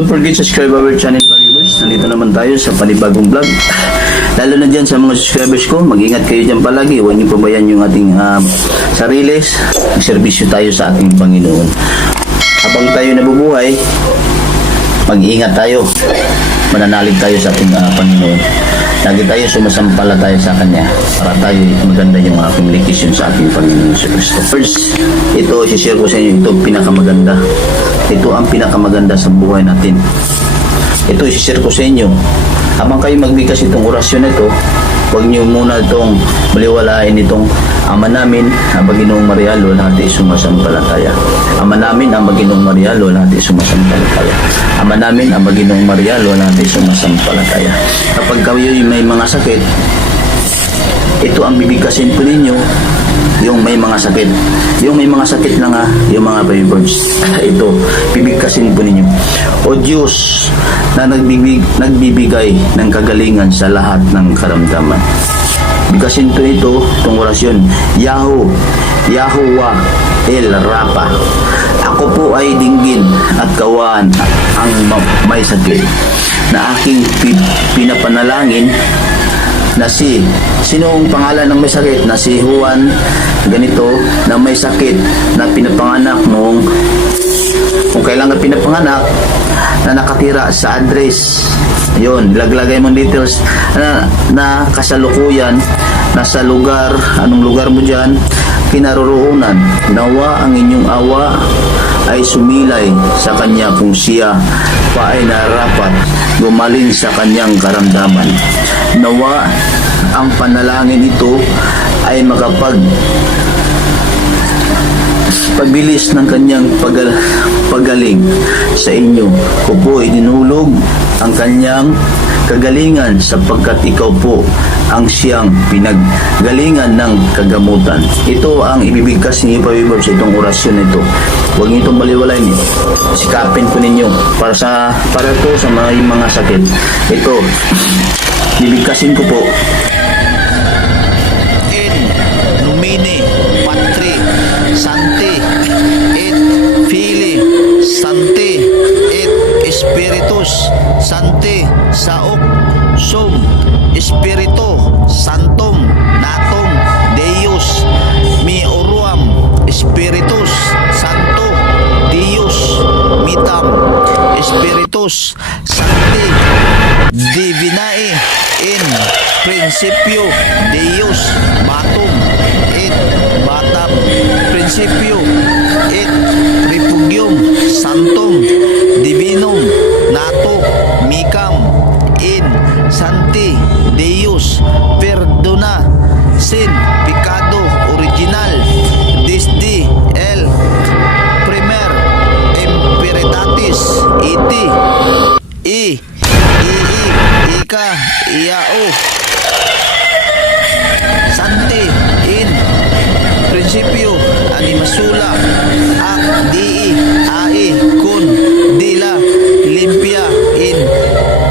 Don't forget to subscribe our channel, viewers. Nandito naman tayo sa panibagong vlog. Lalo na dyan sa mga subscribers ko, mag-ingat kayo dyan palagi. Huwag niyo pabayaan yung ating sarili. Servisyo tayo sa ating Panginoon. Habang tayo nabubuhay, mag-ingat tayo. Mananalig tayo sa ating Panginoon. Lagi tayo sumasampalataya sa Kanya para tayo maganda yung aking lekisyon sa ating Panginoon sa Kristo. First, ito, i-share ko sa inyo, ito pinakamaganda. Ito ang pinakamaganda sa buhay natin. Ito, i-share ko sa inyo. Habang kayo magbigas itong orasyon na ito, huwag niyo muna itong baliwalain itong Ama namin, ang Panginoong Marialo, lahat ay sumasampalataya. Ama namin, ang Panginoong Marialo, lahat ay sumasampalataya. Ama namin, ang Panginoong Marialo, lahat ay sumasampalataya. Kapag kayo may mga sakit, ito ang bibigkasin po ninyo, yung may mga sakit. Yung may mga sakit na nga, yung mga viewers. Ito, bibigkasin po ninyo. O Diyos na nagbibigay ng kagalingan sa lahat ng karamdaman. Bigkasin to itong orasyon. Yahuwah El Rapa. Ako po ay dinggin at kawaan ang may sakit na aking pinapanalangin na sino ang pangalan ng may sakit? Na si Juan ganito na may sakit na pinapanganak noong kung kailan ka pinapanganak na nakatira sa address. Yun, laglagay mong details na kasalukuyan nasa lugar, anong lugar mo dyan, kinaroroonan. Nawa ang inyong awa ay sumilay sa kanya kung siya pa ay narapat gumaling sa kanyang karamdaman. Nawa ang panalangin ito ay pagbilis ng kanyang pagaling sa inyo. Ko po idinulog ang kanyang kagalingan sapagkat ikaw po ang siyang pinaggalingan ng kagamutan. Ito ang ibibigkas ni Pawibor sa itong orasyon nito. Huwag niyo itong baliwalain. Sikapin po ninyo para to sa mga sakit. Ito, bibigkasin ko po. In nomine Patri Sancti et Filii Sancti et Spiritus Sancti saok sum Spiritu Sanctum natum Deus miorum Spiritus Sancto Deus mitam Spiritus Sancti Divinae in principio Deus batum et batam principio et refugium sanctum divinum nato micam in Sancti Deus perdona sin pecado original desde el primer imperitatis iti ika iao Sancti in principio animasula ak dii ae kun dila limpia in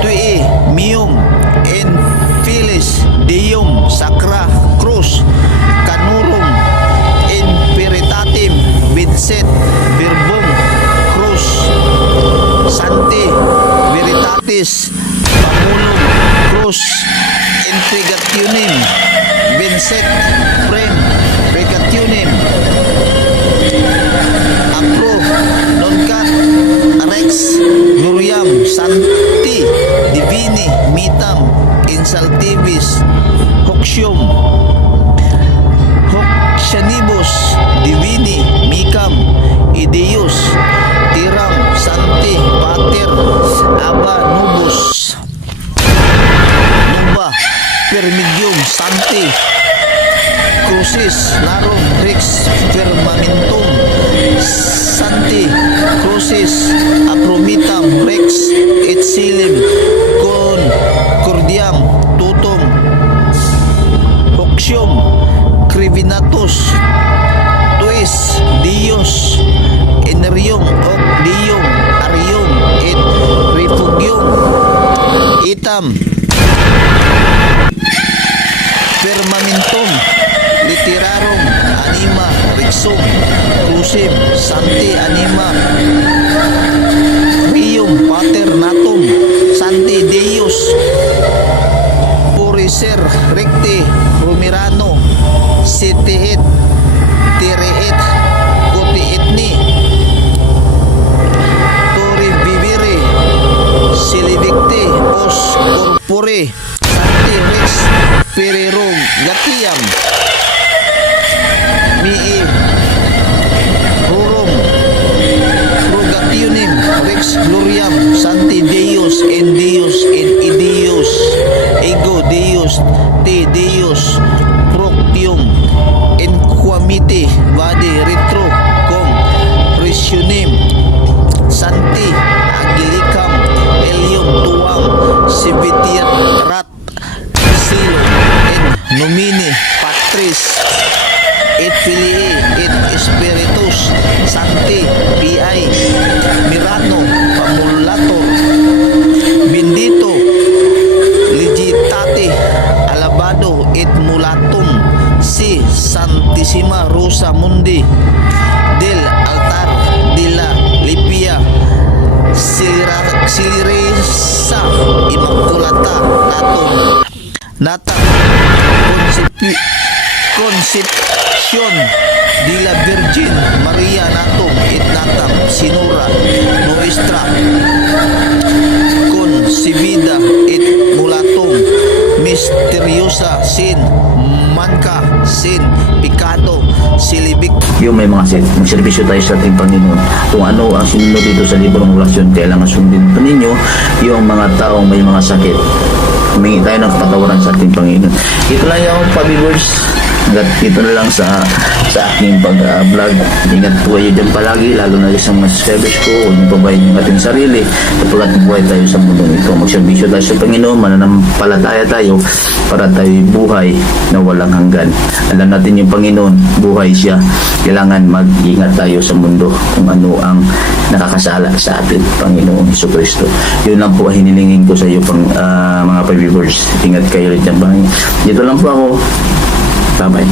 tui mium in filis dium sacra cruz canurum in peritatim vincet verbum cruz Sancti veritatis pamulum cruz intrigationem vincet prem pregationem apro noncat rex gloriam Sancti divini mitam insaltivis hoxium hoxianibus divini micam ideus tiram Sancti pater aba nubus nuba permidium Sancti crucis larum rex firmamentum Sancti crucis apromitam rex et silim con cordiam tutum hoxium crivinatus tuis Dios enerium hoc dium arium et refugium itam firmamentum literarum anima rexum crucem sancti anima rium Pater natum, Sancti Deus, Puriser Recte, Rumirano, Sitiit, Tiriit, Kuti Etni, Turi Vivere, Silivicte, Os Corpore, Sancti Rex, Pererum, Gatiam, Mii, Rurum, Frugationem, Rex Gloriam, Sancti Deus, en Deus, en Ideus, Ego Deus, Te Deus, Proctium, en Quamite, Vade Retro, Com, Retionem, Sancti, Angelicam, Elium Tuam, Sibitiat Rat, Silo, en Nomine, Patris, et Filii, et Spiritus, Sancti, Pi, Mirano, Famulator, Bendito, Legitate, Alabado, et Mulatum, si Santissima Rosa Mundi, del altar de la Lipia, Siliresa, Immaculata, Natum, Natam, Concepción de la Virgin María Natum, et Natam, Sinura, Nuestra, concebida et mulatum, misteriosa, sin manca, sin pecado, silibik. Yung may mga serbisyo tayo sa ating Panginoon. Kung ano ang sinunod dito sa librong relasyon, kailangan sundin po ninyo yung mga taong may mga sakit. Humingi tayo ng patawaran sa ating Panginoon. Ito lang yung pag-viewers. Dito na lang sa aking pag-vlog. Ingat po kayo dyan palagi, lalo na sa mga subscribers ko. Huwag niyo pabayin yung ating sarili. Kapag buhay tayo sa mundong ito, magserbisyo tayo sa Panginoon, mananampalataya tayo para tayo buhay na walang hanggan. Alam natin yung Panginoon, buhay siya. Kailangan mag-ingat tayo sa mundo kung ano ang nakakasala sa ating Panginoong Jesucristo. Yun lang po ang hinilingin ko sa iyo mga pag-viewers. Ingat kayo rin dyan. Dito lang po ako. Bye-bye.